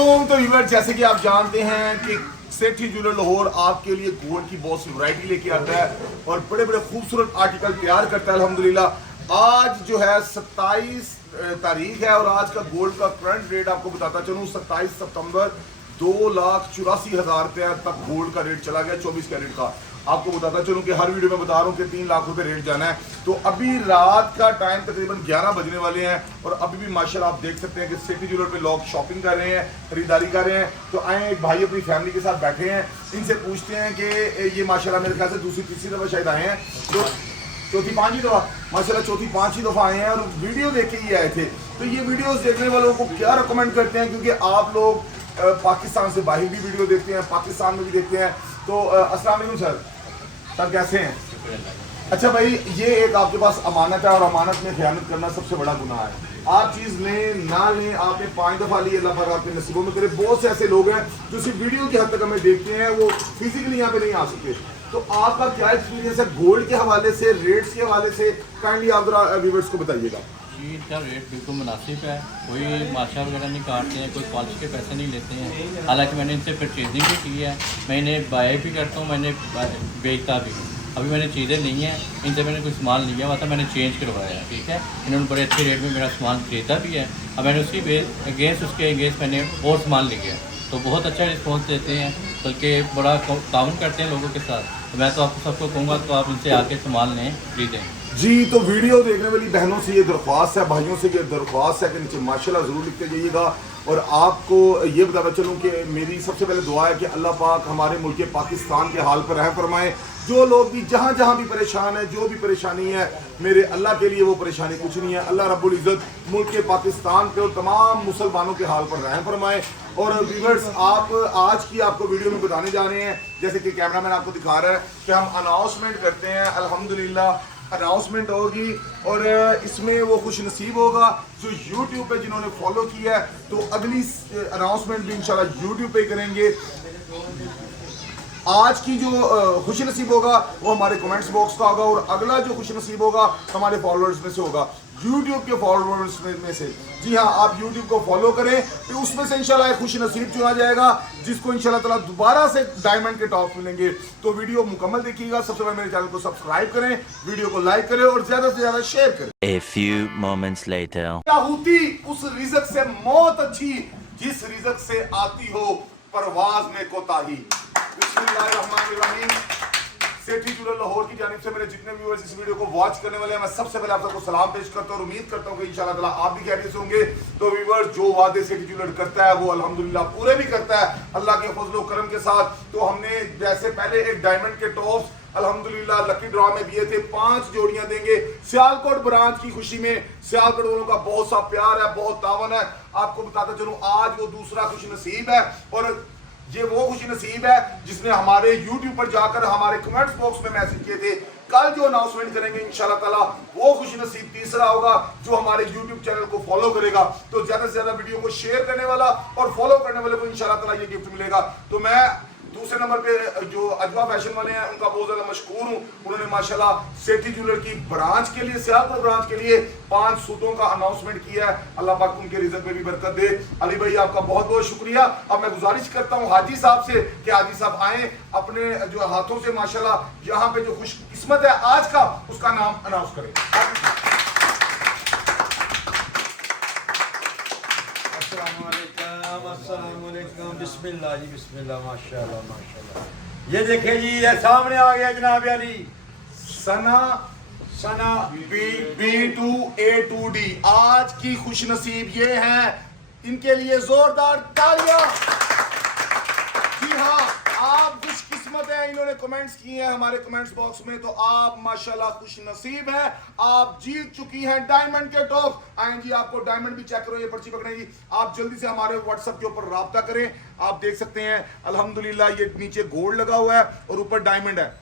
वालेकुम। तो व्यूअर, जैसे कि आप जानते हैं कि सेठी ज्वेलर लाहौर आपके लिए गोल्ड की बहुत सी वैरायटी लेके आता है और बड़े बड़े खूबसूरत आर्टिकल तैयार करता है अल्हम्दुलिल्लाह। आज जो है 27 तारीख है और आज का गोल्ड का करंट रेट आपको बताता चलूँ। 27 सितंबर 2,84,000 रुपया तक गोल्ड का रेट चला गया 24 कैरेट का। आपको बताता चलूं कि हर वीडियो में बता रहा हूं कि 3 लाख रुपए रेट जाना है। तो अभी रात का टाइम तकरीबन 11 बजने वाले हैं और अभी भी माशाल्लाह आप देख सकते हैं कि सेठी ज्वेलर पे लोग शॉपिंग कर रहे हैं, खरीदारी कर रहे हैं। तो आए एक भाई अपनी फैमिली के साथ बैठे हैं, इनसे पूछते हैं कि ये माशाल्लाह मेरे ख्याल से दूसरी तीसरी दफ़ा शायद आए हैं, तो चौथी पांचवी दफ़ा माशाल्लाह चौथी पांचवी दफ़ा आए हैं और वीडियो देख के ही आए थे। तो ये वीडियोस देखने वालों को क्या रिकमेंड करते हैं, क्योंकि आप लोग पाकिस्तान से बाहर भी वीडियो देखते हैं, पाकिस्तान में भी देखते हैं। तो अस्सलाम वालेकुम सर, कैसे हैं? अच्छा भाई, ये एक आपके पास अमानत है और अमानत में खयानत करना सबसे बड़ा गुनाह है। आप चीज़ लें ना लें, आपने 5 दफ़ा ली, अल्लाह पाक आपके नसीबों में करे। बहुत से ऐसे लोग हैं जो सिर्फ वीडियो की हद तक हमें देखते हैं, वो फिजिकली यहाँ पे नहीं आ सकते। तो आपका क्या एक्सपीरियंस है गोल्ड के हवाले से, रेट्स के हवाले से? काइंडली आप जरा व्यूअर्स को बताइएगा। जी, इसका रेट बिल्कुल मुनासिब है, कोई माशा वगैरह नहीं काटते हैं, कोई पॉलिश के पैसे नहीं लेते हैं। हालांकि मैंने इनसे परचेजिंग भी की है, मैं इन्हें बाय भी करता हूँ, मैंने बेचता भी हूँ। अभी मैंने चीज़ें ली हैं, इनसे मैंने कोई सामान लिया हुआ था, मैंने चेंज करवाया है, ठीक है। इन्होंने बड़े अच्छे रेट में मेरा सामान खरीदा भी है। अब मैंने उसके अगेंस्ट मैंने और सामान लिया है, तो बहुत अच्छा रिस्पॉन्स देते हैं, बल्कि बड़ा ताउन करते हैं लोगों के साथ। तो मैं तो आपको सबको कहूँगा तो आप इनसे आके सामान लें, खरीदें जी। तो वीडियो देखने वाली बहनों से ये दरख्वास्त है, भाइयों से ये दरख्वास्त है कि नीचे माशाल्लाह ज़रूर लिखते जाइएगा। और आपको ये बताना चलूँ कि मेरी सबसे पहले दुआ है कि अल्लाह पाक हमारे मुल्क पाकिस्तान के हाल पर रहम फरमाए। जो लोग भी जहाँ जहाँ भी परेशान है, जो भी परेशानी है, मेरे अल्लाह के लिए वो परेशानी कुछ नहीं है। अल्लाह रब्बुल इज़्ज़त मुल्क पाकिस्तान पे और तमाम मुसलमानों के हाल पर रहम फरमाए। और व्यूअर्स, आप आज की आपको वीडियो में बताने जा रहे हैं, जैसे कि कैमरामैन आपको दिखा रहा है कि हम अनाउंसमेंट करते हैं। अल्हम्दुलिल्लाह अनाउंसमेंट होगी और इसमें वो खुश नसीब होगा जो YouTube पे जिन्होंने फॉलो किया है। तो अगली अनाउंसमेंट भी इंशाल्लाह YouTube पे करेंगे। आज की जो खुश नसीब होगा वो हमारे कमेंट्स बॉक्स का होगा और अगला जो खुश नसीब होगा हमारे फॉलोअर्स में से होगा, YouTube के फॉलोअर्स में से। जी हाँ, आप YouTube को फॉलो करें, तो उसमें से इंशाल्लाह एक खुश नसीब चुना जाएगा जिसको इंशाल्लाह ताला दोबारा से डायमंड के टॉप मिलेंगे। तो वीडियो मुकम्मल देखिएगा। सबसे पहले मेरे चैनल को सब्सक्राइब करें, वीडियो को लाइक करें और ज्यादा से ज्यादा शेयर करें। A few moments later. क्या होती उस रिज़्क से मौत अच्छी जिस रिज़्क से आती हो परवाज में कोताही। बिस्मिल्लाहिर्रहमानिर्रहीम। सेठी ज्वेलर लाहौर की जानिब से मेरे जितने व्यूअर्स इस वीडियो को वॉच करने वाले हैं, मैं सबसे पहले आप सबको सलाम पेश करता हूं और उम्मीद करता हूं कि इंशाल्लाह ताला आप भी खैरियत से होंगे। तो व्यूअर्स, जो वादे सेठी ज्वेलर करता है वो अल्हम्दुलिल्लाह पूरे भी करता है अल्लाह के फजल करम के साथ। तो हमने जैसे पहले एक डायमंड के टॉप्स अल्हम्दुलिल्लाह लकी ड्रॉ में दिए थे, 5 जोड़ियां देंगे सियालकोट ब्रांच की खुशी में। सियालकोट वालों का बहुत सा प्यार है, बहुत तावन है। आपको बताता चलूं आज वो दूसरा खुश नसीब है और ये वो खुशी नसीब है जिसने हमारे YouTube पर जाकर हमारे कमेंट्स बॉक्स में मैसेज किए थे। कल जो अनाउंसमेंट करेंगे इंशाल्लाह ताला वो खुशी नसीब तीसरा होगा जो हमारे YouTube चैनल को फॉलो करेगा। तो ज्यादा से ज्यादा वीडियो को शेयर करने वाला और फॉलो करने वाले को इंशाल्लाह ताला ये गिफ्ट मिलेगा। तो मैं दूसरे नंबर पे जो अजवा फैशन वाले हैं उनका बहुत ज्यादा मशकूर हूँ। उन्होंने माशाल्लाह सेठी ज्वेलर की ब्रांच के लिए, सियालकोट ब्रांच के लिए 5 सूटों का अनाउंसमेंट किया है। अल्लाह पाक उनके रिज़्क में भी बरकत दे। अली भाई, आपका बहुत बहुत शुक्रिया। अब मैं गुजारिश करता हूँ हाजी साहब से कि हाजी साहब आए, अपने जो हाथों से माशाल्लाह यहाँ पे जो खुशकिस्मत है आज का उसका नाम अनाउंस करें। बिस्मिल्लाह जी, बिस्मिल्लाह, माशाल्लाह माशाल्लाह। ये देखे जी, ये सामने आ गया जनाब यारी सना B2A2D। आज की खुश नसीब ये है, इनके लिए जोरदार तालियां। जी हाँ, आप खुशकिस्मत हैं, इन्होंने कमेंट्स किए हैं हमारे कमेंट्स बॉक्स में। तो आप माशाल्लाह खुश नसीब हैं, आप जीत चुकी हैं डायमंड के टॉप। आए जी, आपको डायमंड भी चेक करो, ये पर्ची पकड़े जी। आप जल्दी से हमारे व्हाट्सएप के ऊपर राब्ता करें। आप देख सकते हैं अल्हम्दुलिल्लाह ये नीचे गोल्ड लगा हुआ है और ऊपर डायमंड है।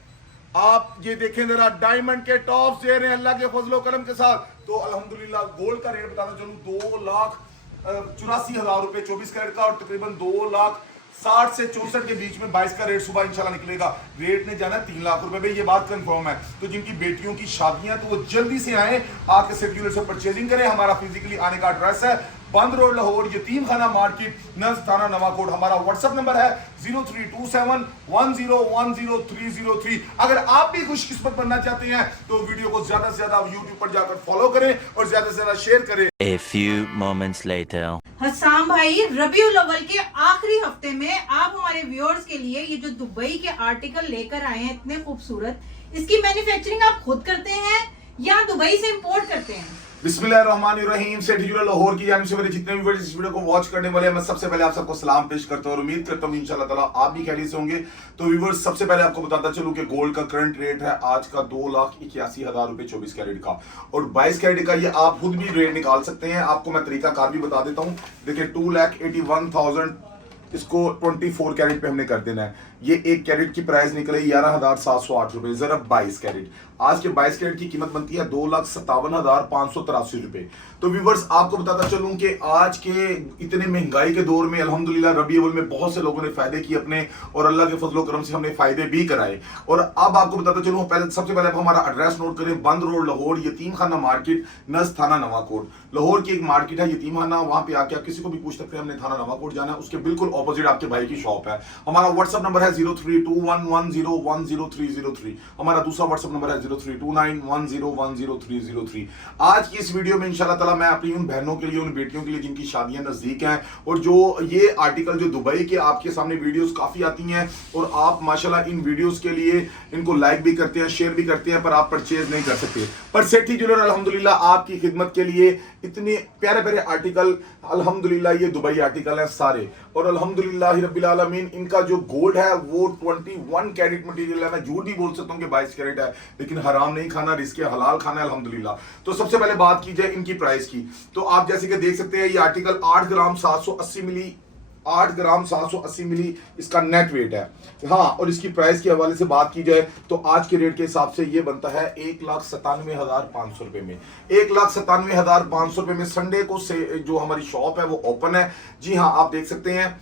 आप ये देखें जरा, डायमंड के टॉप्स दे रहे हैं अल्लाह के फजलो करम के साथ। तो अल्हम्दुलिल्लाह गोल्ड का रेट बताना चलूं 2,84,000 रुपए 24 कैरेट का और तकरीबन 2,60,000 से 64 के बीच में 22 का रेट सुबह इंशाल्लाह निकलेगा। रेट ने जाना 3 लाख रुपए में, ये बात कंफर्म है। तो जिनकी बेटियों की शादियां तो वो जल्दी से आए, आके सेठी ज्वेलर से परचेजिंग करें। हमारा फिजिकली आने का एड्रेस है बंद रोड लाहौर, यतीम खाना मार्केट, नज़ थाना नवाकोट। हमारा व्हाट्सएप नंबर है 032710100303। अगर आप भी खुशकिस्मत बनना चाहते हैं तो वीडियो को ज्यादा से ज्यादा यूट्यूब पर जाकर फॉलो करें और ज्यादा से ज्यादा शेयर करें। A few moments later. Hasam भाई, रबीउल अव्वल के आखिरी हफ्ते में आप हमारे व्यूअर्स के लिए ये जो दुबई के आर्टिकल लेकर आए हैं इतने खूबसूरत, इसकी मैन्युफैक्चरिंग आप खुद करते हैं या दुबई से इंपोर्ट करते हैं? बिस्मिल्लाहिर्रहमानिर्रहीम। से डिजिटल लाहौर की जानिब से मेरे जितने भी व्यूअर्स इस वीडियो को वॉच करने वाले हैं, मैं सबसे पहले आप सबको सलाम पेश करता हूं और उम्मीद करता हूं इंशाल्लाह ताला आप भी खैरियत से होंगे। तो व्यूअर्स, सबसे पहले आपको बताता चलूं कि गोल्ड का करंट रेट है आज का 2,81,000 रुपए 24 कैरेट का, और 22 कैरेट का ये आप खुद भी रेट निकाल सकते हैं। आपको मैं तरीकाकार भी बता देता हूं। देखिए 2,81,000 इसको 24 कैरेट पे हमने कर देना है। ये 1 कैरेट की प्राइस निकले 11,708 रुपए। जरा 22 कैरेट, आज के 22 कैरेट की कीमत बनती है 2,57,583 रुपए। तो व्यूवर्स, आपको बताता चलूं कि आज के इतने महंगाई के दौर में अल्हम्दुलिल्लाह रबीउल अव्वल में बहुत से लोगों ने फायदे किए अपने, और अल्लाह के फजलो करम से हमने फायदे भी कराए। और अब आपको बताता चलूं, सबसे पहले आप हमारा एड्रेस नोट करें। बंद रोड लाहौर, यतीम खाना मार्केट, नज़ थाना नवाकोट। लाहौर की एक मार्केट है यतीम खाना, वहां पे आके आप किसी को भी पूछ सकते हैं हमने थाना नवाकोट जाना है, उसके बिल्कुल ऑपोजिट आपके भाई की शॉप है। हमारा व्हाट्सएप नंबर है 032110100303। हमारा दूसरा व्हाट्सएप नंबर है 032910100303। आज की इस वीडियो में इंशाल्लाह ताला मैं अपनी उन बहनों के लिए, उन बेटियों के लिए जिनकी शादियां नजदीक हैं, और जो ये आर्टिकल जो दुबई के आपके सामने वीडियोस काफी आती हैं और आप माशाल्लाह इन वीडियोस के लिए इनको लाइक भी करते हैं, शेयर भी करते हैं, पर आप परचेज नहीं कर सकते। पर सेठी ज्वेलर अल्हम्दुलिल्लाह आपकी खिदमत के लिए इतने प्यारे प्यारे आर्टिकल, अल्हम्दुलिल्लाह ये दुबई आर्टिकल है सारे, और अल्हम्दुलिल्लाह रब्बिल आलमीन इनका जो गोल्ड है वो 21 कैरेट मटेरियल है। मैं झूठ भी बोल सकता हूँ कि 22 कैरेट है, लेकिन हराम नहीं खाना, रिस्क हलाल खाना है अल्हम्दुलिल्लाह। तो सबसे पहले बात की जाए इनकी प्राइस की, तो आप जैसे कि देख सकते हैं ये आर्टिकल 8 ग्राम 780 मिली, 8 ग्राम 780 मिली इसका नेट वेट है। हाँ, और इसकी प्राइस के हवाले से बात की जाए तो आज के रेट के हिसाब से ये बनता है 1,97,500 रुपए में। 1,97,500 रुपए में संडे को से जो हमारी शॉप है वो ओपन है। जी हाँ, आप देख सकते हैं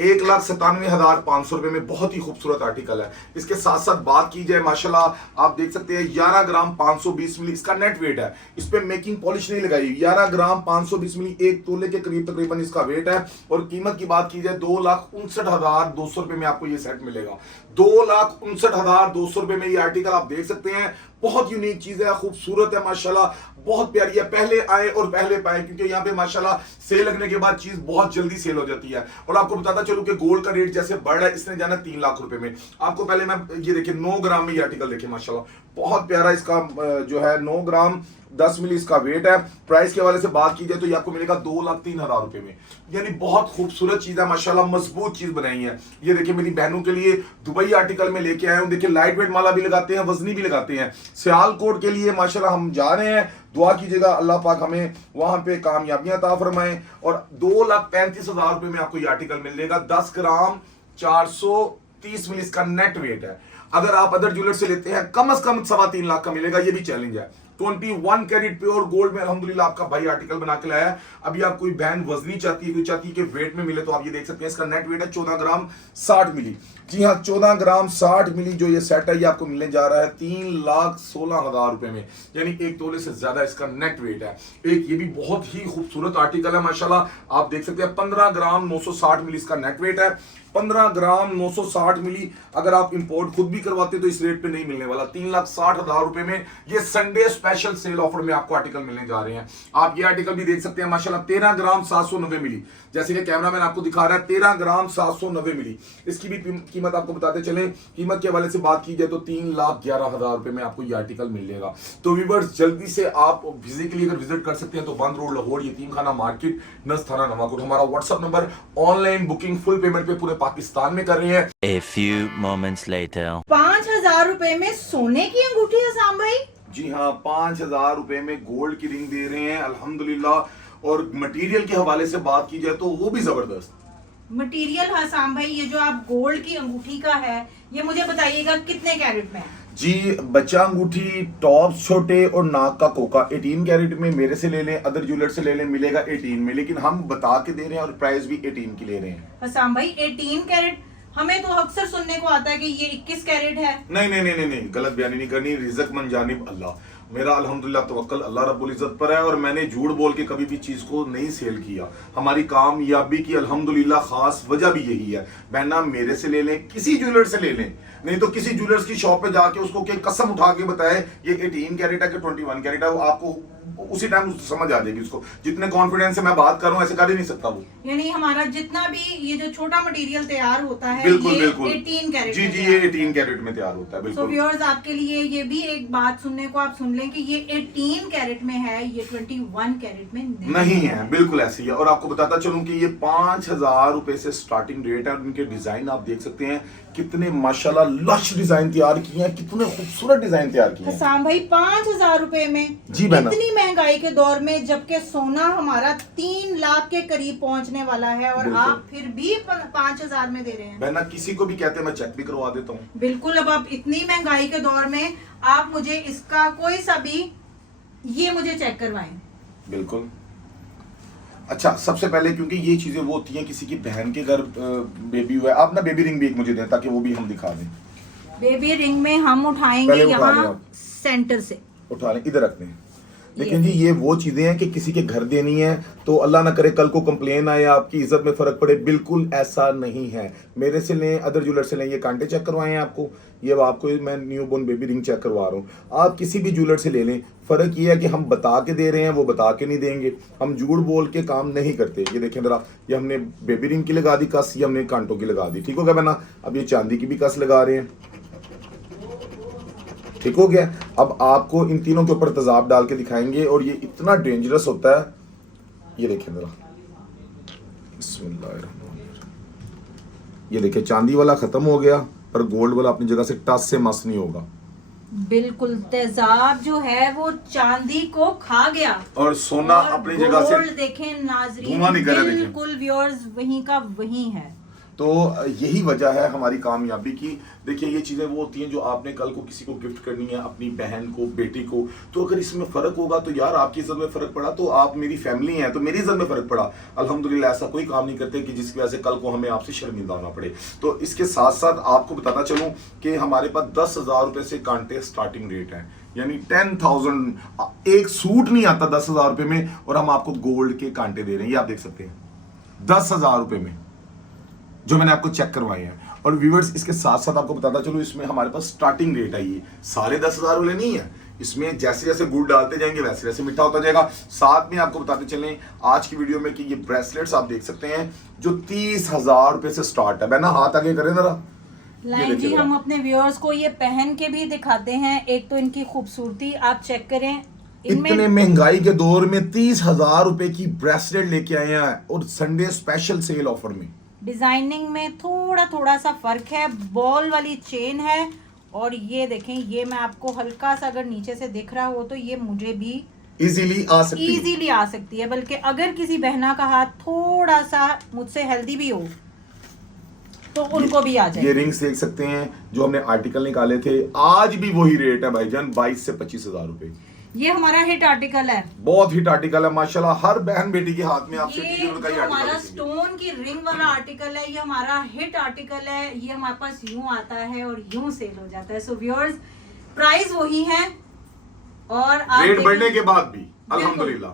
1,97,500 रुपए में बहुत ही खूबसूरत आर्टिकल है। इसके साथ साथ बात की जाए माशाल्लाह आप देख सकते हैं 11 ग्राम 520 मिली इसका नेट वेट है। इस पे मेकिंग पॉलिश नहीं लगाई। 11 ग्राम 520 मिली 1 तोले के करीब तकरीबन इसका वेट है। और कीमत की बात की जाए 2,59,200 रुपए में आपको ये सेट मिलेगा। 2,59,200 रुपए में ये आर्टिकल आप देख सकते हैं। बहुत यूनिक चीज है, खूबसूरत है माशाल्लाह, बहुत प्यारी है। पहले आए और पहले पाए, क्योंकि यहाँ पे माशाल्लाह सेल लगने के बाद चीज बहुत जल्दी सेल हो जाती है। और आपको बताता चलूं कि गोल्ड का रेट जैसे बढ़ रहा है, इसने जाना 3 लाख रुपए में। आपको पहले मैं ये देखिए 9 ग्राम में ये आर्टिकल देखिए माशाल्लाह, बहुत प्यारा इसका जो है 9 ग्राम 10 मिली इसका वेट है। प्राइस के हवाले से बात की जाए तो ये आपको मिलेगा 2,03,000 रुपए में। यानी बहुत खूबसूरत चीज है माशाल्लाह, मजबूत चीज बनाई है। ये देखिए मेरी बहनों के लिए दुबई आर्टिकल में लेके आया हूं। देखिए लाइट वेट माला भी लगाते हैं, वजनी भी लगाते हैं। सियालकोट के लिए माशाल्लाह हम जा रहे हैं, दुआ कीजिएगा अल्लाह पाक हमें वहां पे कामयाबियां अता फरमाए। और 2,35,000 रुपए में आपको ये आर्टिकल मिल जाएगा। 10 ग्राम 430 मिली इसका नेट वेट है। अगर आप अदर ज्वेलर से लेते हैं कम से कम 3.25 लाख का मिलेगा, ये भी चैलेंज है। 21 कैरेट प्योर गोल्ड में अल्हम्दुलिल्लाह आपका भाई आर्टिकल बना के लाया है। अभी आप कोई बहन वजनी चाहती है, कोई चाहती है कि वेट में मिले, तो आप ये देख सकते हैं इसका नेट वेट है 14 ग्राम 60 मिली। जी हाँ, 14 ग्राम 60 मिली जो ये सेट है ये आपको मिलने जा रहा है 3,16,000 रुपए में। यानी 1 तोले से ज्यादा इसका नेट वेट है। एक ये भी बहुत ही खूबसूरत आर्टिकल है माशाल्लाह, आप देख सकते हैं 15 ग्राम 960 मिली इसका नेट वेट है। 15 ग्राम 960 मिली अगर आप इंपोर्ट खुद भी करवाते तो इस रेट पे नहीं मिलने वाला। 3,60,000 रुपए में ये संडे स्पेशल सेल ऑफर में आपको आर्टिकल मिलने जा रहे हैं। आप ये आर्टिकल भी देख सकते हैं माशाल्लाह 13 ग्राम 790 मिली, जैसे कि कैमरामैन आपको दिखा रहा है 13 ग्राम 790 मिली। इसकी भी कीमत आपको बताते चले। कीमत के हवाले से बात की जाए तो 3,11,000 रुपए में आपको ये आर्टिकल मिल जाएगा। तो व्यूअर्स जल्दी से आप फिजिकली अगर विजिट कर सकते हैं तो बंद रोड लाहौर, यतीम खाना मार्केट, नज़ थाना नवाकोट। हमारा WhatsApp number, online booking full payment पे पूरे पाकिस्तान में कर रहे हैं। A few moments later. 5,000 रुपए में सोने की अंगूठी हसाम भाई? जी हाँ, 5,000 रुपए में गोल्ड की रिंग दे रहे हैं अल्हम्दुलिल्लाह। और मटेरियल के हवाले से बात की जाए तो वो भी जबरदस्त मटेरियल हसाम भाई, ये जो आप गोल्ड की अंगूठी का है ये मुझे बताइएगा कितने कैरेट में है? जी, बच्चा अंगूठी, टॉप्स छोटे और नाक का कोका 18 कैरेट में मेरे से ले लें, अदर ज्वेलर से ले लें, मिलेगा 18 में। लेकिन हम बता के दे रहे हैं और प्राइस भी 18 की ले रहे हैं। हसाम भाई 18 कैरेट, हमें तो अक्सर सुनने को आता है कि ये 21 कैरेट है। नहीं नहीं नहीं नहीं नहीं, गलत बयानी नहीं करनी। रिज़्क मन जानिब अल्लाह। मेरा अल्हम्दुलिल्लाह तवक्कल अल्लाह रब्बुल इज़्ज़त पर है और मैंने झूठ बोल के कभी भी चीज़ को नहीं सेल किया। हमारी कामयाबी की अल्हम्दुलिल्लाह खास वजह भी यही है। बहना मेरे से ले लें, किसी ज्वेलर से ले लें, नहीं तो किसी ज्वेलर्स की शॉप पे जाके उसको क्या कसम उठा के बताए ये 18 कैरेट है कि 21 कैरेट है, वो आपको उसी टाइम समझ आ जाएगी उसको। जितने कॉन्फिडेंस से मैं बात कर रहा हूँ ऐसे कर ही नहीं सकता वो। यानी हमारा जितना भी ये जो छोटा मटेरियल तैयार होता है बिल्कुल ये बिल्कुल 18 कैरेट जी जी, ये 18 कैरेट में तैयार होता है। सो बिल्कुल व्यूअर्स आपके लिए ये भी एक बात सुनने को आप सुन लें कि ये 18 कैरेट में है, ये 21 कैरेट में नहीं है, बिल्कुल ऐसी है। और आपको बताता चलूं कि ये 5,000 रुपए से स्टार्टिंग रेट है। और इनके डिजाइन आप देख सकते हैं कितने माशाल्लाह लश डिजाइन तैयार किए हैं, कितने खूबसूरत डिजाइन तैयार किए हैं। हसाम भाई 5,000 रुपए में जी बहना। इतनी महंगाई के दौर में, जबकि सोना हमारा 3 लाख के करीब पहुंचने वाला है और बिल्कुल। आप फिर भी 5,000 में दे रहे हैं। बहना किसी को भी कहते हैं मैं चेक भी करवा देता हूँ। बिल्कुल, अब आप इतनी महंगाई के दौर में आप मुझे इसका कोई सा भी ये मुझे चेक करवाएं। बिल्कुल। अच्छा, सबसे पहले क्योंकि ये चीजें वो होती हैं किसी की बहन के घर बेबी हुआ है, आप ना बेबी रिंग भी एक मुझे दें ताकि वो भी हम दिखा दें। बेबी रिंग में हम उठाएंगे पहले उठा लें यहाँ आप। सेंटर से। उठा लें, इधर रखते हैं। लेकिन जी ये वो चीजें हैं कि किसी के घर देनी है तो अल्लाह ना करे कल को कंप्लेन आए, आपकी इज्जत में फर्क पड़े, बिल्कुल ऐसा नहीं है। मेरे से लें, अदर ज्वेलर से लें, ये कांटे चेक करवाए हैं आपको, ये आपको मैं newborn baby ring check करवा रहा हूँ। आप किसी भी ज्वेलर से ले लें, फर्क ये है कि हम बता के दे रहे हैं, वो बता के नहीं देंगे। हम झूठ बोल के काम नहीं करते। ये देखें जरा, ये हमने बेबी रिंग की लगा दी कस, ये हमने कांटों की लगा दी, ठीक हो गया बना। अब ये चांदी की भी कस लगा रहे हैं, ठीक हो गया। अब आपको इन तीनों के ऊपर तेजाब डाल के दिखाएंगे और ये इतना डेंजरस होता है। ये देखें जरा, बिस्मिल्लाहिर्रहमानिर्रहीम। ये देखिए चांदी वाला खत्म हो गया पर गोल्ड वाला अपनी जगह से टस से मस नहीं होगा। बिल्कुल, तेजाब जो है वो चांदी को खा गया और सोना अपनी जगह से गोल्ड देखें नाजरीन, धुआं नहीं कर रहा, देखें। बिल्कुल व्यूअर्स वहीं का वहीं है। तो यही वजह है हमारी कामयाबी की। देखिए ये चीज़ें वो होती हैं जो आपने कल को किसी को गिफ्ट करनी है, अपनी बहन को, बेटी को, तो अगर इसमें फ़र्क होगा तो यार आपकी इज्जत में फ़र्क पड़ा तो आप मेरी फैमिली हैं तो मेरी इज्जत में फ़र्क पड़ा। अल्हम्दुलिल्लाह ऐसा कोई काम नहीं करते कि जिसकी वजह से कल को हमें आपसे शर्मिंदा होना पड़े। तो इसके साथ साथ आपको बताता चलूँ कि हमारे पास 10,000 रुपये से कांटे स्टार्टिंग रेट है, यानी 10,000। एक सूट नहीं आता 10,000 रुपये में और हम आपको गोल्ड के कांटे दे रहे हैं। ये आप देख सकते हैं 10,000 रुपये में जो मैंने आपको चेक करवाए हैं। और व्यूअर्स इसके साथ साथ आपको बताता चलो इसमें हमारे पास स्टार्टिंग रेट है, ये सारे 10,000 वाले नहीं है। इसमें जैसे जैसे गुड़ डालते जाएंगे वैसे वैसे मीठा होता जाएगा। साथ में आपको बताते चलें आज की वीडियो में कि ये ब्रेसलेट्स आप देख सकते हैं जो 30,000 रुपए से स्टार्ट है। ना हाथ आगे करें जरा, लाइन जी हम अपने व्यूअर्स को ये पहन के भी दिखाते हैं। एक तो इनकी खूबसूरती आप चेक करें, इतने महंगाई के दौर में 30,000 रुपए की ब्रेसलेट लेके आए हैं और संडे स्पेशल सेल ऑफर में। डिजाइनिंग में थोड़ा थोड़ा सा फर्क है, बॉल वाली चेन है और ये देखें, ये मैं आपको हल्का सा अगर नीचे से दिख रहा हो तो ये मुझे भी इजीली आ सकती है, बल्कि अगर किसी बहना का हाथ थोड़ा सा मुझसे हेल्दी भी हो तो उनको भी आ जाए। ये रिंग्स देख सकते हैं जो हमने आर्टिकल निकाले थे, आज भी वही रेट है भाईजान, 22 से 25,000 रुपए। ये हमारा हिट आर्टिकल है, बहुत हिट आर्टिकल है माशाल्लाह। हर बहन बेटी के हाथ में आपसे ये टीचर का ही जो हमारा आर्टिकल देखेंगे। स्टोन की रिंग वाला आर्टिकल है, ये हमारा हिट आर्टिकल है। ये हमारे पास यूं आता है और यूं सेल हो जाता है। सो व्यूअर्स प्राइस वही है और आप रेट देखें- बढ़ने के बाद भी अल्हम्दुलिल्लाह।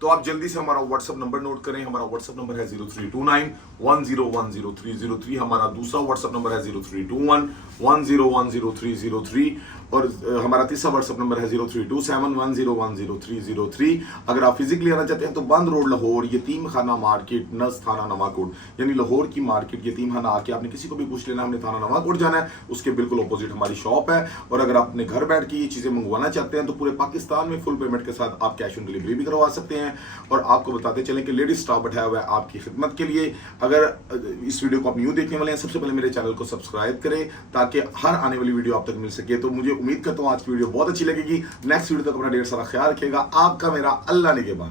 तो आप जल्दी से हमारा व्हाट्सएप नंबर नोट करें। हमारा व्हाट्सएप नंबर है 032910100303। हमारा दूसरा व्हाट्सएप नंबर है 032110100303 और हमारा तीसरा व्हाट्सएप नंबर है 032710100303। अगर आप फिजिकली आना चाहते हैं तो बंद रोड लाहौर, यतीम खाना मार्केट, नस थाना नवाकोट, यानी लाहौर की मार्केट यतीम खाना आके आपने किसी को भी पूछ लेना, हमने थाना नवाकोट जाना है, उसके बिल्कुल अपोजिट हमारी शॉप है। और अगर आप अपने घर बैठ के ये चीज़ें मंगवाना चाहते हैं तो पूरे पाकिस्तान में फुल पेमेंट के साथ आप कैश ऑन डिलीवरी भी करवा सकते हैं। और आपको बताते चलें कि लेडीज स्टाफ बैठाया हुआ है आपकी खिदमत के लिए। अगर इस वीडियो को आप न्यू देखने वाले हैं, सबसे पहले मेरे चैनल को सब्सक्राइब करें ताकि हर आने वाली वीडियो आप तक मिल सके। तो मुझे उम्मीद करता हूँ आज की वीडियो बहुत अच्छी लगेगी। नेक्स्ट वीडियो तक अपना ढेर सारा ख्याल रखिएगा। आपका मेरा अल्लाह निगहबान।